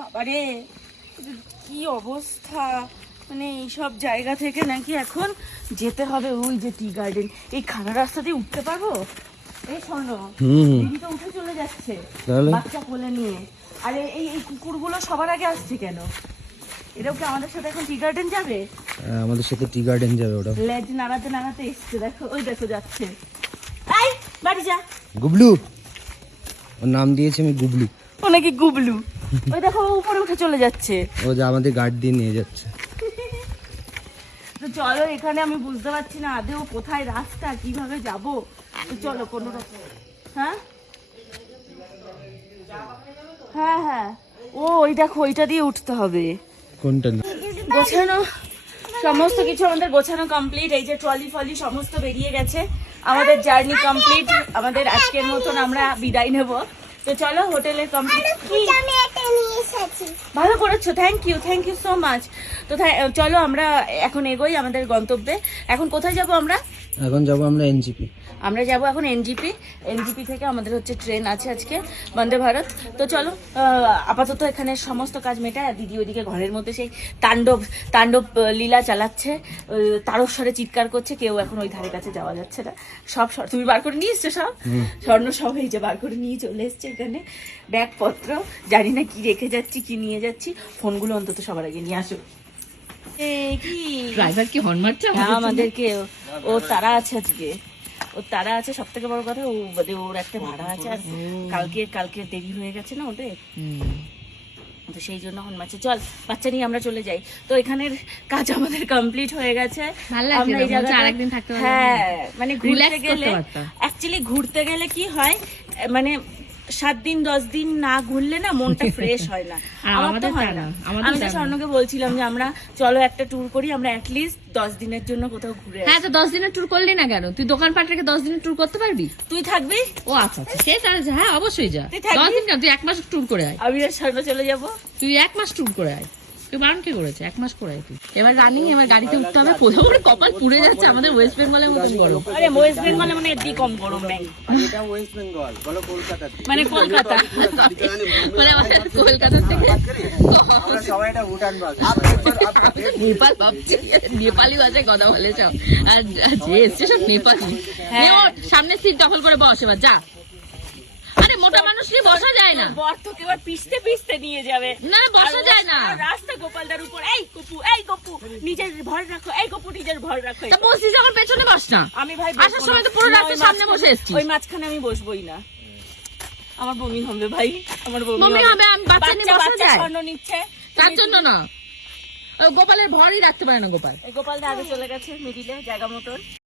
বাবারে কি অবস্থা, মানে এইসব জায়গা থেকে নাকি এখন যেতে হবে ওই যে টি গার্ডেন। এই খারাপ রাস্তা দিয়ে উঠতে পারবো? এই শোনো, দিদি তো উঠে চলে যাচ্ছে বাচ্চা কোলে নিয়ে। আরে এই এই কুকুরগুলো সবার আগে আসছে কেন? এটাও কি আমাদের সাথে এখন টি গার্ডেন যাবে? আমাদের সাথে টি গার্ডেন যাবে ওটা। লেজ নাড়াতে নাড়াতে এসছে, দেখো ওই দেখো যাচ্ছে। এই বাড়ি যা। গুবলু, ওর নাম দিয়েছি আমি গুবলু। ও নাকি গুবলু। ওই দেখো উপরে উঠে চলে যাচ্ছে। ও যে আমাদের গার্ড দিয়ে নিয়ে যাচ্ছে। তো চলো, এখানে আমি বুঝতে পারছি না আদেও কোথায় রাস্তা, কিভাবে যাব। তো চলো কোনো রকম। হ্যাঁ হ্যাঁ হ্যাঁ, ও ওই দেখো ওইটা দিয়ে উঠতে হবে। কোনটা? গোছানো সমস্ত কিছু আমাদের গোছানো কমপ্লিট। এই যে ট্রলি ফলি সমস্ত বেরিয়ে গেছে। আমাদের জার্নি কমপ্লিট। আমাদের আজকের মতন আমরা বিদায় নেব। তো চলো হোটেলের কমপ্লিট। ভালো করেছো, থ্যাংক ইউ সো মাচ। তো চলো আমরা এখন এগোই আমাদের গন্তব্যে। এখন কোথায় যাব আমরা? এখন যাব আমরা এনজিপি। আমরা যাব এখন এনজিপি থেকে আমাদের হচ্ছে ট্রেন আছে আজকে, বন্দে ভারত। তো চলো আপাতত এখানে সমস্ত কাজ মেটায়। দিদি ওইদিকে ঘরের মধ্যে সেই তাণ্ডব লীলা চালাচ্ছে, তারস্বরে চিৎকার করছে। কেউ এখন ওই ধারে কাছে যাওয়া যাচ্ছে না। সব তুমি বার করে নিয়ে এসছো সব স্বর্ণ, সব এই যে বার করে নিয়ে চলে এসছে এখানে। ব্যাগপত্র জানি না কি রেখে যাচ্ছি কি নিয়ে যাচ্ছি। ফোনগুলো অন্তত সবার আগে নিয়ে আসো। কি ড্রাইভার কি হর্ন মারছে আমাদেরকে? ও তারা আছে আজকে, ওর তারা আছে। সব থেকে বড় কথা ওর একটা ভাড়া আছে। আর কালকে দেরি হয়ে গেছে না ওদের, তো সেই জন্য হনমাছে। চল বাচ্চা নিয়ে আমরা চলে যাই। তো এখানের কাজ আমাদের কমপ্লিট হয়ে গেছে। আমরা এই জায়গাটা, হ্যাঁ মানে ঘুরতে গেলে, অ্যাকচুয়ালি ঘুরতে গেলে কি হয়, মানে 7 দিন 10 দিন না ঘুরলে না মনটা ফ্রেশ হয় না। আমার তো হয় না। আমি তো স্বর্ণকে বলছিলাম যে আমরা চলো একটা ট্যুর করি, আমরা অ্যাটলিস্ট 10 দিনের জন্য কোথাও ঘুরে। হ্যাঁ, তো 10 দিনের ট্যুর করলি না কেন? তুই দোকানপাট রেখে 10 দিনের ট্যুর করতে পারবি? তুই থাকবি? ও আচ্ছা আচ্ছা, সে তার, হ্যাঁ অবশ্যই যা। 10 দিন কেন, তুই 1 মাস ট্যুর করে আয়। আমি আর স্বর্ণ চলে যাবো। তুই 1 মাস ট্যুর করে আয়। তুই বারণ কি করেছে? 1 মাস করে আয় তুই। এবার রানিং, এবার গাড়িতে উঠতে হবে। কোথাও করে কপাল পুড়ে যাচ্ছে আমাদের ওয়েস্ট বেঙ্গলের মতন গরম। আরে ওয়েস্ট বেঙ্গলে মানে এদি কম গরম নেই, এটা ওয়েস্ট বেঙ্গল, বলো কলকাতা। মানে কলকাতা, মানে আমাদের কলকাতা থেকে আমরা সবাই এটা ভুটান ভাষা। নেপাল ভাবছি, নেপালি ভাষায় কথা বলে সব। আর যে এসছে সব নেপালি। হ্যাঁ। সামনে সিট দখল করে বস এবার, যা। আরে মোটা মানুষ নিয়ে বসা যায় না। বর্তকে এবার পিছতে নিয়ে যাবে। না বসা যায় না। রাস্তা গোপালদার উপর। এই গপু নিজের ভর রাখো, এই গপু নিজের ভর রাখো। তা বসিস যখন পেছনে বস না। আমি ভাই আসার সময় তো পুরো রাস্তার সামনে বসে এসেছিস। ওই মাঝখানে আমি বসবোই না, আমার বমি হবে ভাই, আমার বমি হবে। আমি বাচ্চা নিয়ে বসা যায়? স্বর্ণ নিচ্ছে তার জন্য না, গোপালের ভরই রাখতে পারে না গোপাল। এই গোপালদা আগে চলে গেছে মিডিলে জায়গা মতন।